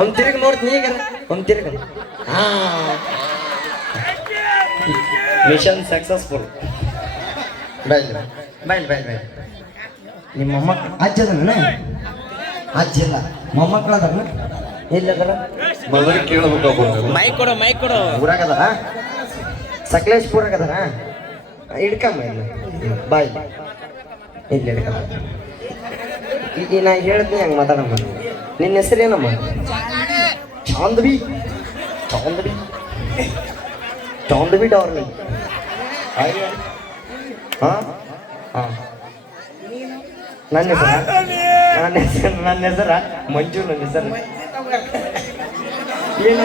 ಒಂದ್ ತಿರುಗಿ ನೋಡ್ತೀನಿ ಈಗ ಒಂದ್ ತಿರುಗ. ಹಾ, ಮಿಷನ್ ಸಕ್ಸಸ್ಫುಲ್. ಬಾಯ್ಲಿ ಬಾಯ್ಲಿ ಬಾಯ್ಲಿ ಬಾಯ್ಲಿ. ನಿಮ್ಮ ಮೊಮ್ಮಕ್ಕಳು ಅಜ್ಜದನ? ಅಜ್ಜಿಲ್ಲ, ಮೊಮ್ಮಕ್ಕಳು ಅದನ್ನ ಇಲ್ಲದರ ಮೊದಲಿಗೆ ಕೇಳಬೇಕು. ಮೈಕ್ ಕೊಡು, ಮೈಕ್ ಕೊಡು. ಊರಾಗದಾರ, ಸಕಲೇಶ್ಪುರಾಗ ಅದಾರ. ಹಿಡ್ಕಮ್ಮ ಇಲ್ಲ ಬಾಯ್ ಇಲ್ಲಿ ಹಿಡ್ಕಮ್ಮ. ಈಗ ನಾ ಹೇಳ್ತೀನಿ ಹಂಗೆ ಮಾತಾಡಮ್ಮ. ನಿನ್ನ ಹೆಸರೇನಮ್ಮ? ಚಾಂದ್ವಿ. ಚಾಂದ್ವಿ ಚಾಂದ್ವಿ ಡಾರ್ಲಿಂಗ್. ಹಾಂ ಹಾಂ, ನನ್ನ ಹೆಸರ ಮಂಜು. ನನ್ನ ಹೆಸರು ಏನು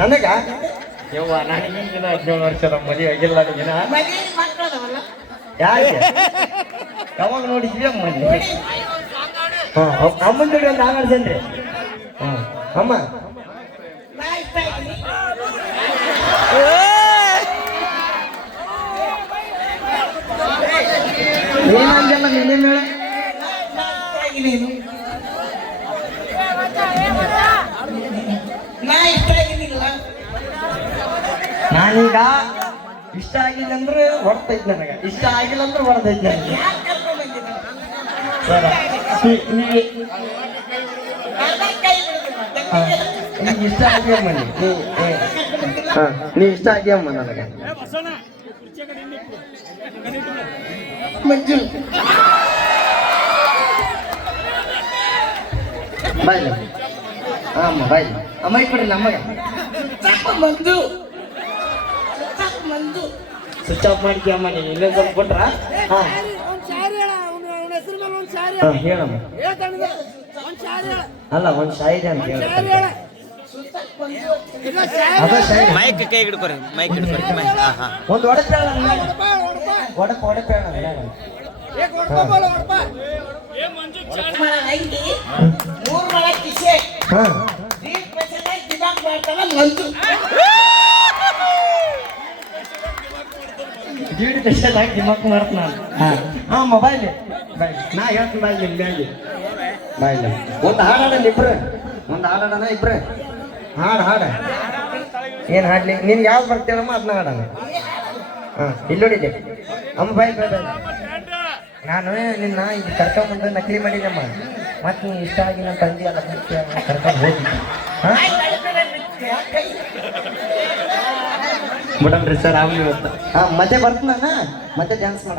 ನನಗ? ಯವ್ವ, ನನಗೀಗಿನ 17 ವರ್ಷದ ಮದುವೆ ಆಗಿಲ್ಲ. ನನಗಿನ ಯಾಕೆ? ಯಾವಾಗ ನೋಡಿದ್ವಿ ಅಮ್ಮ? ಹಾಂ, ಅಮ್ಮನ ಜೋಡಿ ಒಂದು ಆಗಾಡ್ಸೇನ್ರಿ. ಹಾಂ ಅಮ್ಮ, ಏನಂದಲ್ಲ ನಿನ್ನೆ ಮೇಳ? ನಾನೀಗ ಇಷ್ಟ ಆಗಿಲ್ಲ ಅಂದ್ರೆ ಹೊಡ್ತೈತಿ ನನಗೆ, ಇಷ್ಟ ಆಗಿಲ್ಲ ಅಂದ್ರೆ ಹೊಡ್ತೈತಿ ನನಗೆ. ಈಗ ಇಷ್ಟ ಆಗ್ಯಮ್ಮ ನೀ ಇಷ್ಟ ಆಗ್ಯಮ್ಮ ನನಗೆ. ಮಂಜು ಬಾಯ್ಲಿ. ಅಮ್ಮ ಬಾಯ್ಲಿ. ಅಮ್ಮ ಇಟ್ಬಿಡ್ರಿ ನಮಗೆ. ಸ್ವಿಚ್ ಆಫ್ ಮಾಡಿದ್ಯಮ್ಮ ನೀನು. ಇನ್ನೊಂದು ಸ್ವಲ್ಪ ಕೊಟ್ರ? ಹಾಂ ಹೇಳಮ್ಮ. ಅಲ್ಲ, ಒಂದು ಶಾಯಿರಿ ಅಂತ ಹೇಳ. ಮೈಕ್ ಕೈ ಹಿಡ್ಕೊರಿ, ಮೈಕ್ ಹಿಡ್ಕೊರಿ. ಒಂದು ಒಡಪೇಳ ಒಡಪೇಳ ಜೀಡಿ ದಶದಾಗಿ ದಿಮಾಕ್ ಮಾಡ್ತ ನಾನು. ಹಾಂ ಮೊಬೈಲ್ ಬಾಯ್, ನಾ ಹೇಳ್ತೀನಿ ಬಾಯ್ ಇಲ್ಲಿ ಬಾಯ್. ಒಂದು ಹಾಡೋಣ ಇಬ್ರು, ಒಂದು ಹಾಡೋಣ ಇಬ್ರು. ಹಾಡ ಏನು ಹಾಡ್ಲಿ? ನಿನ್ಗೆ ಯಾವ್ದು ಬರ್ತೇಳಮ್ಮ ಅದನ್ನ ಹಾಡೋಣ. ಹಾಂ ಇಲ್ಲಿ ನೋಡಿದ್ದೆ ಅಮ್ಮ ಬಾಯ್ ಬಾಯ್ ಬಾಯ್. ನಾನು ನಿನ್ನ ಇದು ಕರ್ಕೊಂಡ್ಬಂದು ನಕಲಿ ಮಾಡಿದಮ್ಮ. ಮತ್ತೆ ನೀನು ಇಷ್ಟ ಆಗಿ ನನ್ನ ತಂದೆ ಅಲ್ಲ ಕರ್ಕೊಂಡು ಹೋಗಿದ್ದೆ. ಹಾಂ ಬಿಡಮ್ರಿ ಸರ್, ಆಗ್ಲಿ ಇವತ್ತು. ಹಾಂ ಮತ್ತೆ ಬರ್ತೀನಿ ನಾನು, ಮತ್ತೆ ಡ್ಯಾನ್ಸ್ ಮಾಡ.